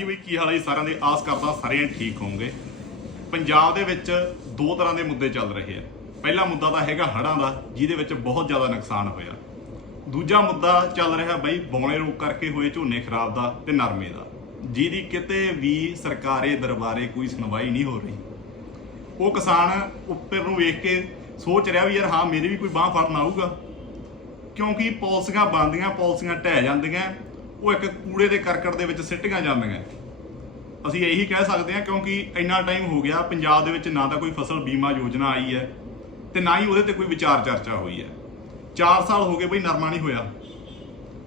ਜੀ ਵੀ, ਕੀ ਹਾਲ ਹੈ ਜੀ? ਸਾਰਿਆਂ ਦੇ ਆਸ ਕਰਦਾ ਸਾਰੇ ਠੀਕ ਹੋਵੋਗੇ ਪੰਜਾਬ ਦੇ ਵਿੱਚ ਦੋ ਤਰ੍ਹਾਂ ਦੇ ਮੁੱਦੇ ਚੱਲ ਰਹੇ ਆ। ਪਹਿਲਾ ਮੁੱਦਾ ਤਾਂ ਹੈਗਾ ਹੜਾਂ ਦਾ, ਜਿਹਦੇ ਵਿੱਚ ਬਹੁਤ ਜ਼ਿਆਦਾ ਨੁਕਸਾਨ ਹੋਇਆ। ਦੂਜਾ ਮੁੱਦਾ ਚੱਲ ਰਿਹਾ ਬਈ ਬੌਣੇ ਰੋਕ ਕਰਕੇ ਹੋਏ ਝੋਨੇ ਖਰਾਬ ਦਾ ਤੇ ਨਰਮੇ ਦਾ, ਜਿਹਦੀ ਕਿਤੇ ਵੀ ਸਰਕਾਰੇ ਦਰਬਾਰੇ ਕੋਈ ਸੁਣਵਾਈ ਨਹੀਂ ਹੋ ਰਹੀ। ਉਹ ਕਿਸਾਨ ਉੱਪਰ ਨੂੰ ਵੇਖ ਕੇ ਸੋਚ ਰਿਹਾ ਵੀ ਯਾਰ ਹਾਂ, ਮੇਰੀ ਵੀ ਕੋਈ ਬਾਹ ਫੜਨ ਆਊਗਾ। ਕਿਉਂਕਿ ਪਾਲਿਸੀਆਂ ਬਣਦੀਆਂ, ਪਾਲਿਸੀਆਂ ਢਹਿ ਜਾਂਦੀਆਂ ਉਹ ਇੱਕ ਕੂੜੇ ਦੇ ਕਰਕਟ ਦੇ ਵਿੱਚ ਸਿੱਟੀਆਂ ਜਾਂਦੀਆਂ। ਅਸੀਂ ਇਹੀ ਕਹਿ ਸਕਦੇ ਹਾਂ ਕਿਉਂਕਿ ਇੰਨਾ ਟਾਈਮ ਹੋ ਗਿਆ, ਪੰਜਾਬ ਦੇ ਵਿੱਚ ਨਾ ਤਾਂ ਕੋਈ ਫਸਲ ਬੀਮਾ ਯੋਜਨਾ ਆਈ ਹੈ ਤੇ ਨਾ ਹੀ ਉਹਦੇ ਤੇ ਕੋਈ ਵਿਚਾਰ ਚਰਚਾ ਹੋਈ ਹੈ। 4 ਸਾਲ ਹੋ ਗਏ ਬਈ ਨਰਮਾ ਨਹੀਂ ਹੋਇਆ।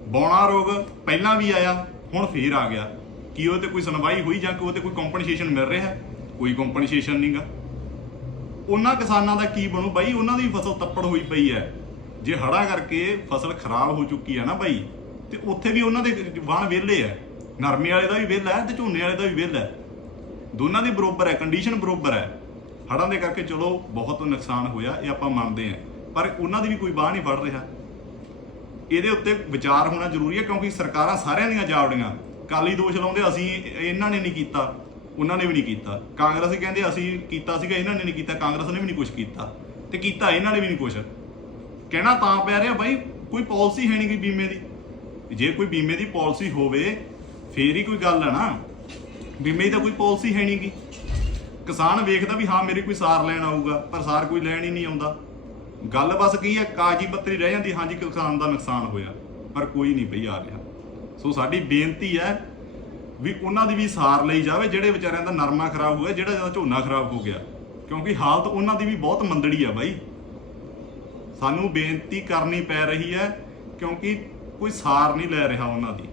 ਬੌਣਾ ਰੋਗ ਪਹਿਲਾਂ ਵੀ ਆਇਆ, ਹੁਣ ਫੇਰ ਆ ਗਿਆ। ਕੀ ਉਹ ਤੇ ਕੋਈ ਸੁਣਵਾਈ ਹੋਈ ਜਾਂ ਕਿ ਉਹ ਤੇ ਕੋਈ ਕੰਪਨਸੇਸ਼ਨ ਮਿਲ ਰਿਹਾ? ਹੈ ਕੋਈ ਕੰਪਨਸੇਸ਼ਨ ਨਹੀਂਗਾ ਉਹਨਾਂ ਕਿਸਾਨਾਂ ਦਾ ਕੀ ਬਣੂ ਬਾਈ? ਉਹਨਾਂ ਦੀ ਫਸਲ ਤੱਪੜ ਹੋਈ ਪਈ ਹੈ। ਜੇ ਹੜਾ ਕਰਕੇ ਫਸਲ ਖਰਾਬ ਹੋ ਚੁੱਕੀ ਹੈ ਨਾ ਬਾਈ ਤੇ ਉੱਥੇ ਵੀ ਉਹਨਾਂ ਦੇ ਵਾਹਣ ਵਿਹਲੇ ਹੈ ਨਰਮੇ ਵਾਲੇ ਦਾ ਵੀ ਵਿਹਲਾ ਹੈ ਤੇ ਝੋਨੇ ਵਾਲੇ ਦਾ ਵੀ ਵਿਹਲਾ ਹੈ। ਦੋਨਾਂ ਦੀ ਬਰੋਬਰ ਹੈ ਕੰਡੀਸ਼ਨ ਬਰੋਬਰ ਹੈ। ਹੜਾਂ ਦੇ ਕਰਕੇ ਚਲੋ, ਬਹੁਤ ਨੁਕਸਾਨ ਹੋਇਆ, ਇਹ ਆਪਾਂ ਮੰਨਦੇ ਹਾਂ। ਪਰ ਉਹਨਾਂ ਦੀ ਵੀ ਕੋਈ ਬਾਹ ਨਹੀਂ ਫੜ ਰਿਹਾ। ਇਹਦੇ ਉੱਤੇ ਵਿਚਾਰ ਹੋਣਾ ਜ਼ਰੂਰੀ ਹੈ, ਕਿਉਂਕਿ ਸਰਕਾਰਾਂ ਸਾਰਿਆਂ ਦੀਆਂ ਜਾਵੜੀਆਂ। ਕਾਲੀ ਦੋਸ਼ ਲਾਉਂਦੇ, ਅਸੀਂ ਇਹਨਾਂ ਨੇ ਨਹੀਂ ਕੀਤਾ, ਉਹਨਾਂ ਨੇ ਵੀ ਨਹੀਂ ਕੀਤਾ। ਕਾਂਗਰਸ ਕਹਿੰਦੇ, ਅਸੀਂ ਕੀਤਾ ਸੀਗਾ, ਇਹਨਾਂ ਨੇ ਨਹੀਂ ਕੀਤਾ, ਕਾਂਗਰਸ ਨੇ ਵੀ ਨਹੀਂ ਕੁਝ ਕੀਤਾ। ਤੇ ਕੀਤਾ ਇਹਨਾਂ ਨੇ ਵੀ ਨਹੀਂ ਕੁਝ ਕਹਿਣਾ ਤਾਂ ਪੈ ਰਿਹਾ, ਬਾਈ, ਕੋਈ ਪਾਲਿਸੀ ਹੈ ਨਹੀਂ ਕੋਈ ਬੀਮੇ ਦੀ। ਜੇ ਕੋਈ ਬੀਮੇ ਦੀ ਪਾਲਿਸੀ ਹੋਵੇ, ਫੇਰ ਹੀ ਕੋਈ ਗੱਲ ਹੈ ਨਾ। ਬੀਮੇ ਦੀ ਤਾਂ ਕੋਈ ਪਾਲਿਸੀ ਹੈ ਨਹੀਂਗੀ ਕਿਸਾਨ ਵੇਖਦਾ ਵੀ ਹਾਂ, ਮੇਰੀ ਕੋਈ ਸਾਰ ਲੈਣ ਆਊਗਾ, ਪਰ ਸਾਰ ਕੋਈ ਲੈਣ ਹੀ ਨਹੀਂ ਆਉਂਦਾ। ਗੱਲ ਬਸ ਕੀ ਹੈ ਕਾਜੀ ਪੱਤਰੀ ਰਹਿ ਜਾਂਦੀ, ਹਾਂਜੀ, ਕਿਸਾਨ ਦਾ ਨੁਕਸਾਨ ਹੋਇਆ, ਪਰ ਕੋਈ ਨਹੀਂ ਪਈ ਆ ਰਿਹਾ। ਸੋ ਸਾਡੀ ਬੇਨਤੀ ਹੈ ਵੀ ਉਹਨਾਂ ਦੀ ਵੀ ਸਾਰ ਲਈ ਜਾਵੇ, ਜਿਹੜੇ ਵਿਚਾਰਿਆਂ ਦਾ ਨਰਮਾ ਖਰਾਬ ਹੋਇਆ, ਜਿਹੜਾ ਜਿਹਦਾ ਝੋਨਾ ਖਰਾਬ ਹੋ ਗਿਆ। ਕਿਉਂਕਿ ਹਾਲਤ ਉਹਨਾਂ ਦੀ ਵੀ ਬਹੁਤ ਮੰਦੜੀ ਆ ਬਾਈ। ਸਾਨੂੰ ਬੇਨਤੀ ਕਰਨੀ ਪੈ ਰਹੀ ਹੈ, ਕਿਉਂਕਿ ਕੋਈ ਸਾਰ ਨਹੀਂ ਲੈ ਰਿਹਾ ਉਹਨਾਂ ਦੀ।